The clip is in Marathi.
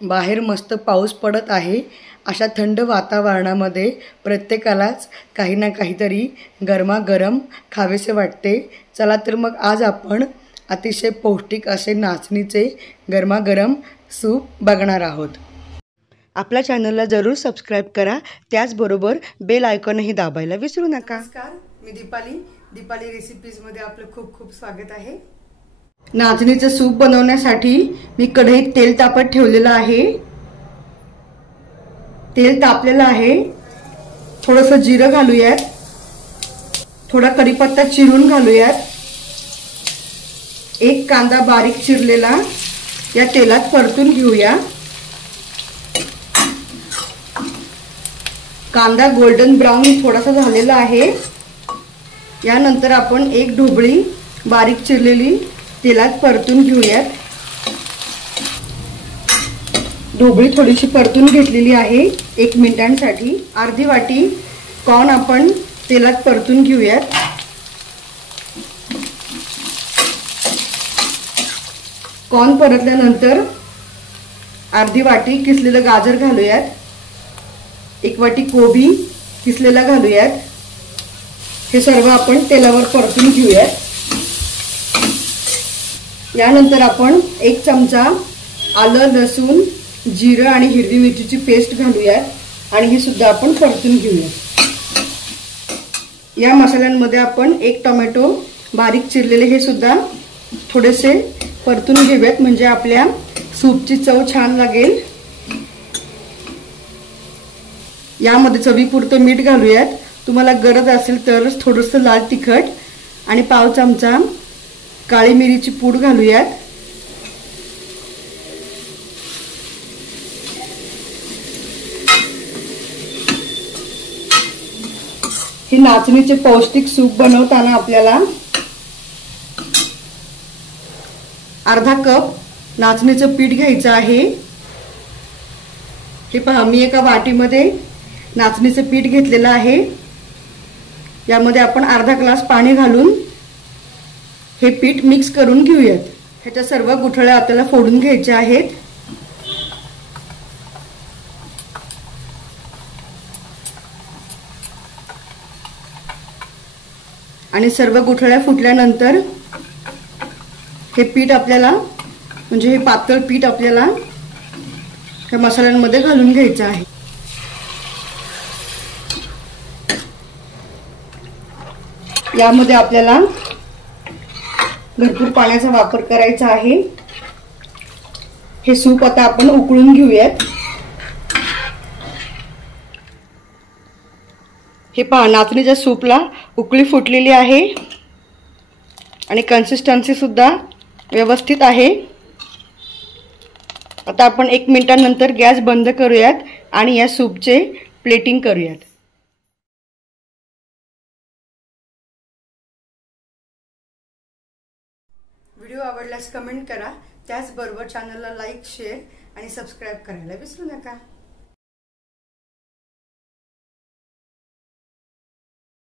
बाहेर मस्त पाऊस पडत आहे। अशा थंड वातावरणामध्ये प्रत्येकालाच काही ना काहीतरी गरमागरम खावेसे वाटते। चला तर मग आज आपण अतिशय पौष्टिक असे नाचणीचे गरमागरम सूप बघणार आहोत। आपल्या चॅनलला जरूर सबस्क्राइब करा, त्याचबरोबर बेल आयकॉनही दाबायला विसरू नका। नमस्कार, मी दीपाली रेसिपीज मध्ये आपलं खूप खूप स्वागत आहे। नाचणीचे सूप बनवण्यासाठी मी कढईत तेल तापत ठेवलेलं आहे। तेल तापलेलं आहे। थोडंसं जिरं घालूयात, थोडा कढीपत्ता चिरून घालूयात। एक कांदा बारीक चिरलेला या तेलात परतून घेऊया। कांदा गोल्डन ब्राउन थोडासा झालेला आहे। यानंतर आपण एक ढोबळी बारीक चिरलेली तेलात परतून घेऊयात। ढोबळी थोडीशी परतून घेतलेली आहे 1 मिनिटांसाठी। अर्धी वाटी कॉर्न आपण तेलात परतून घेऊयात। कॉर्न परतल्यानंतर अर्धी वाटी किसलेलं गाजर घालूयात। 1 वाटी कोबी किसलेला घालूयात। हे सर्व आपण तेलावर परतून घेऊयात। यानंतर आपण 1 चमचा आलं, लसूण, जिरं आणि हिरवी मिरचीची पेस्ट घालूयात आणि हे सुद्धा आपण परतून घेऊयात। या मसाल्यांमध्ये आपण 1 टोमॅटो बारीक चिरलेले हे सुद्धा थोडेसे परतून घेऊयात, म्हणजे आपल्या सूपची चव छान लागेल। यामध्ये चवीपुरतं मीठ घालूयात। तुम्हाला गरज असेल तर थोडंसं लाल तिखट आणि पाव चमचा काळी मिरीची पूड घालूयात। हे नाचणीचे पौष्टिक सूप बनवताना आपल्याला अर्धा कप नाचणीचं पीठ घ्यायचं आहे। हे पहा, मी एका वाटीमध्ये नाचणीचं पीठ घेतलेलं आहे। यामध्ये आपण अर्धा ग्लास पाणी घालून हे पीठ मिक्स करून घेऊयात। ह्याच्या सर्व गुठळ्या आपल्याला फोडून घ्यायच्या आहेत। आणि सर्व गुठळ्या फुटल्यानंतर हे पीठ आपल्याला, म्हणजे हे पातळ पीठ आपल्याला ह्या मसाल्यांमध्ये घालून घ्यायचं आहे। यामध्ये आपल्याला भरपूर पाण्याचा वापर करायचा आहे। हे सूप आता आपण उकळून घेऊयात। हे पहा, नाचणीच्या सूपला उकळी फुटलेली आहे आणि कन्सिस्टन्सी सुद्धा व्यवस्थित आहे। आता आपण 1 मिनिटानंतर गॅस बंद करूयात आणि या सूपचे प्लेटिंग करूयात। व्हिडिओ आवडल्यास कमेंट करा, त्याचबरोबर चॅनलला लाईक, शेअर आणि सबस्क्राइब करायला विसरू नका।